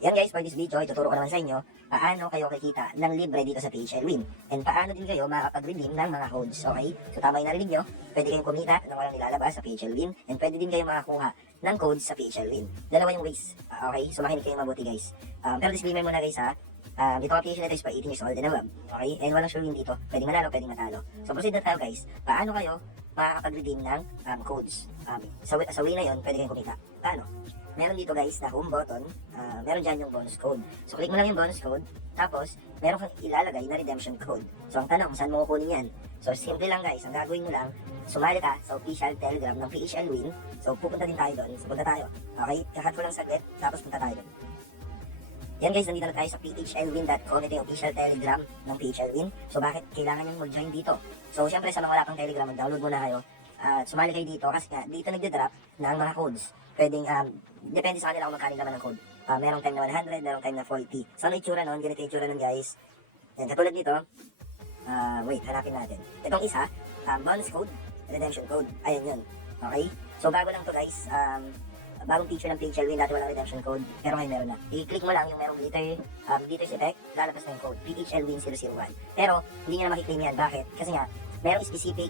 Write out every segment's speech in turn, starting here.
Yan guys, for this video, ituturo ko naman sa inyo paano kayo kikita ng libre dito sa PHL Win. And paano din kayo makakapag-redeem ng mga codes, okay? So tama yung narinig nyo, pwede kayong kumita ng walang nilalabas sa PHL Win. And pwede din kayo makakuha ng codes sa PHL Win. Dalawa yung ways, okay? So makinig kayong mabuti guys. Pero disclaimer muna guys ha, itong application na ito is pa 18 years old and above, okay? And walang sure win dito, pwedeng manalo, pwedeng matalo. So proceed na tayo guys, paano kayo makakapag-redeem ng codes? Sa way na yun, pwede kayong kumita. Paano? Meron dito guys na home button, meron dyan yung bonus code. So click mo lang yung bonus code, tapos meron kang ilalagay na redemption code. So ang tanong, saan mo kukunin yan? So simple lang guys, ang gagawin mo lang, sumali ka sa official telegram ng PHL Win. So pupunta din tayo doon, so punta tayo. Okay, kakat ko lang saglit, tapos punta tayo doon. Yan guys, nandito na tayo sa phlwin.com, ito yung official telegram ng PHL Win. So bakit kailangan nyo mag-join dito? So syempre sa mga wala pang telegram, mag-download muna kayo. Sumali kayo dito kasi nga dito nagde-drop ng mga codes. Pwedeng, depende sa kanila kung magkano naman ang code. Merong time na 100, merong time na 40. So ano itsura nun? Ganito yung itsura nun guys. Yan, katulad nito. Wait, hanapin natin. Itong isa, bonus code, redemption code. Ayan yun. Okay? So bago lang to guys. Bagong feature ng PHL Win, dati walang redemption code, pero ngayon meron na. I-click mo lang yung merong glitters effect, lalabas na yung code, PHL Win 001. Pero, hindi nyo na makiklaim yan. Bakit? Kasi nga, merong specific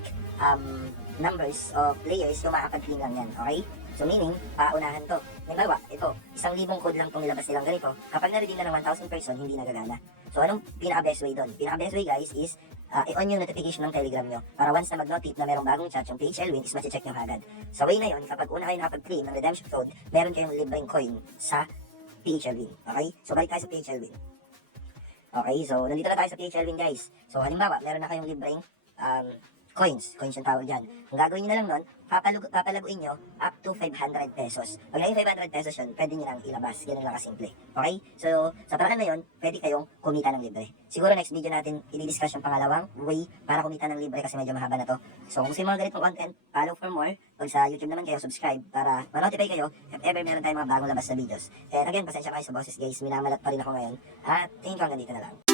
numbers of players yung makakapag-claim lang yan, okay? So meaning, paunahan to. Halimbawa, ito, 1,000 code lang itong nilabas nilang ganito. Kapag na-redeem na ng 1,000 person, hindi nagagana. So anong pinaka-best way doon? Pinaka-best way guys is, i-on yung notification ng Telegram nyo. Para once na mag-notif na merong bagong chat, yung PHL Win is mati-check nyo agad. Sa way na yun, kapag una kayo nakapag-claim ng redemption code, meron kayong libreng coin sa PHL Win. Okay? So balik tayo sa PHL Win. Okay, so nandito na tayo sa PHL Win guys. So halimbawa, meron na kayong libreng coins yung tawag dyan. Ang gagawin nyo na lang nun, papalaguin nyo up to 500 pesos. Pag naging 500 pesos yun, pwede nyo lang ilabas. Ganun lang kasimple. Okay? So, sa paraan na yun, pwede kayong kumita ng libre. Siguro next video natin, i-discuss yung pangalawang way para kumita ng libre kasi medyo mahaba na to. So, kung gusto yung mga ganitong content, follow for more. Pag sa YouTube naman kayo, subscribe para ma-notify kayo if ever meron tayong mga bagong labas na videos. And again, pasensya kayo sa boses guys, minamalat pa rin ako ngayon. At tingin ko hanggang dito na lang.